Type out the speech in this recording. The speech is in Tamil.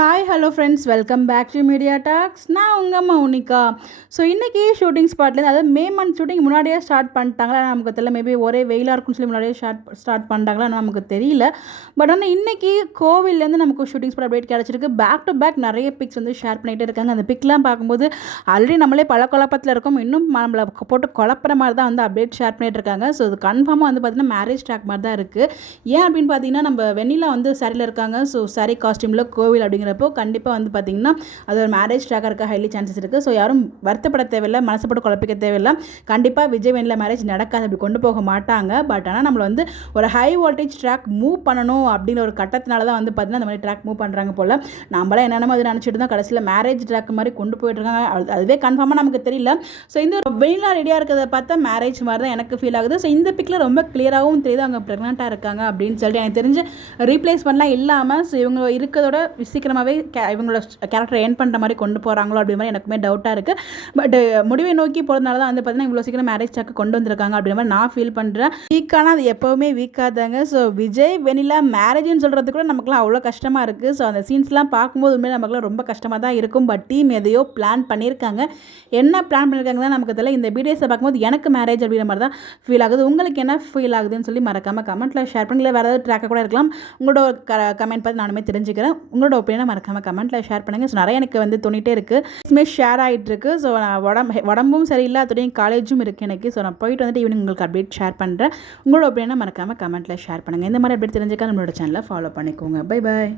Hi hello friends, welcome back to media talks. நான் உங்கள் மௌனிகா. ஸோ இன்றைக்கி ஷூட்டிங் ஸ்பாட்லேருந்து, அதாவது மே மந்த் ஷூட்டிங் முன்னாடியே ஸ்டார்ட் பண்ணிட்டாங்களா நமக்கு தெரியல. மேபி ஒரே வெயிலாக இருக்குன்னு சொல்லி முன்னாடியே ஸ்டார்ட் பண்ணிட்டாங்களா நமக்கு தெரியல. பட் ஆனால் இன்றைக்கி கோவில்லேருந்து நமக்கு ஷூட்டிங் ஸ்பாட் அப்டேட் கிடச்சிருக்கு. பேக் டு பேக் நிறைய பிக்ஸ் வந்து ஷேர் பண்ணிகிட்டே இருக்காங்க. அந்த பிக்லாம் பார்க்கும்போது ஆல்ரெடி நம்மளே பல குழப்பத்தில் இருக்கோம், இன்னும் நம்மளை போட்டு குழப்புற மாதிரி தான் வந்து அப்டேட் ஷேர் பண்ணிகிட்டு இருக்காங்க. ஸோ இது கன்ஃபார்மாக வந்து பார்த்திங்கன்னா மேரேஜ் ட்ராக் மாதிரி தான் இருக்குது. ஏன் அப்படின்னு பார்த்தீங்கன்னா, நம்ம வெண்ணிலா வந்து சாரியில் இருக்காங்க. ஸோ சாரி காஸ்டியூமில் கோவில் அப்படிங்கிறப்போ கண்டிப்பாக வந்து பார்த்திங்கன்னா அது ஒரு மேரேஜ் ட்ராக்காக இருக்க ஹைலி சான்சஸ் இருக்குது. ஸோ யாரும் வருத்தப்பட தேவையில்லை, மனசு போட்டு குழப்பிக்க தேவையில்லை. கண்டிப்பாக விஜய் வெண்ணிலா மேரேஜ் நடக்காது, அப்படி கொண்டு போக மாட்டாங்க. பட் ஆனால் நம்மளை வந்து ஒரு ஹை வோல்டேஜ் ட்ராக் மூவ் பண்ணணும் அப்படிங்கிற ஒரு கட்டத்தினால தான் வந்து பார்த்திங்கன்னா அந்த மாதிரி ட்ராக் மூவ் பண்ணுறாங்க போல். நம்மளாம் என்னென்னமோ அது நினச்சிட்டு தான் கடைசியில் மேரேஜ் ட்ராக் மாதிரி கொண்டு போயிட்டுருக்காங்க. அதுவே கன்ஃபார்மாக நமக்கு தெரியல. ஸோ இந்த ஒரு வெண்ணிலா ரெடியாக இருக்கிறத பார்த்தா மேரேஜ் மாதிரி தான் எனக்கு ஃபீல் ஆகுது. ஸோ இந்த பிக்கில் ரொம்ப கிளியராகவும் தெரியுது அவங்க ப்ரெக்னெண்ட்டாக இருக்காங்க அப்படின்னு சொல்லிட்டு. எனக்கு தெரிஞ்சு ரீப்ளேஸ்மெண்ட்லாம் இல்லாமல் ஸோ இவங்க இருக்கிறதோட சீக்கிரமாகவே இவங்களோட கேரக்டர் ஏர்ன் பண்ணுற மாதிரி கொண்டு போகிறாங்களோ அப்படி மாதிரி எனக்குமே டவுட்டாக இருக்குது. பட் முடிவை நோக்கி போகிறதுனால தான் வந்து பார்த்தீங்கன்னா இவ்வளோ சீக்கிரம் மேரேஜ் ட்ராக் கொண்டு வந்திருக்காங்க அப்படின்ற மாதிரி நான் ஃபீல் பண்ணுறேன். வீக்கான அது எப்போவுமே வீக்காதாங்க. ஸோ விஜய் வெண்ணிலா மேரேஜ்னு சொல்கிறது கூட நமக்குலாம் அவ்வளோ கஷ்டமாக இருக்குது. ஸோ அந்த சீன்ஸ்லாம் பார்க்கும்போது உண்மையிலே நமக்குலாம் ரொம்ப கஷ்டமாக தான் இருக்கும். பட் டீம் எதையோ பிளான் பண்ணியிருக்காங்க. என்ன பிளான் பண்ணியிருக்காங்க தான் நமக்கு தெரியல. இந்த வீடியோஸை பார்க்கும்போது எனக்கு மேரேஜ் அப்படிங்கிற மாதிரி தான் ஃபீல் ஆகுது. உங்களுக்கு என்ன ஃபீல் ஆகுதுன்னு சொல்லி மறக்காமல் கமெண்ட்டில் ஷேர் பண்ணி, இல்லை வேறு ஏதாவது ட்ராக்காக கூட இருக்கலாம். உங்களோட கமெண்ட் பார்த்து நானுமே தெரிஞ்சுக்கிறேன். உங்களோட ஒப்பீனியனை மறக்காமல் கமெண்ட்டில் ஷேர் பண்ணுங்கள். ஸோ நிறைய எனக்கு வந்து தோணிகிட்டே இருக்குது, இதுமாதிரி ஷேர் ஆகிட்டுருக்கு. ஸோ நான் உடம்பும் சரியில்லை, அதோடையும் காலேஜும் இருக்குது எனக்கு. ஸோ நான் போயிட்டு வந்துட்டு ஈவினிங் உங்களுக்கு அப்டேட் ஷேர் பண்ணுறேன். உங்களோட ஒப்பீனியனை மறக்காமல் கமெண்ட்டில் ஷேர் பண்ணுங்கள். இந்த மாதிரி அப்டேட் தெரிஞ்சுக்க நம்மளோட சேனலை ஃபாலோ பண்ணிக்கோங்க. Bye bye.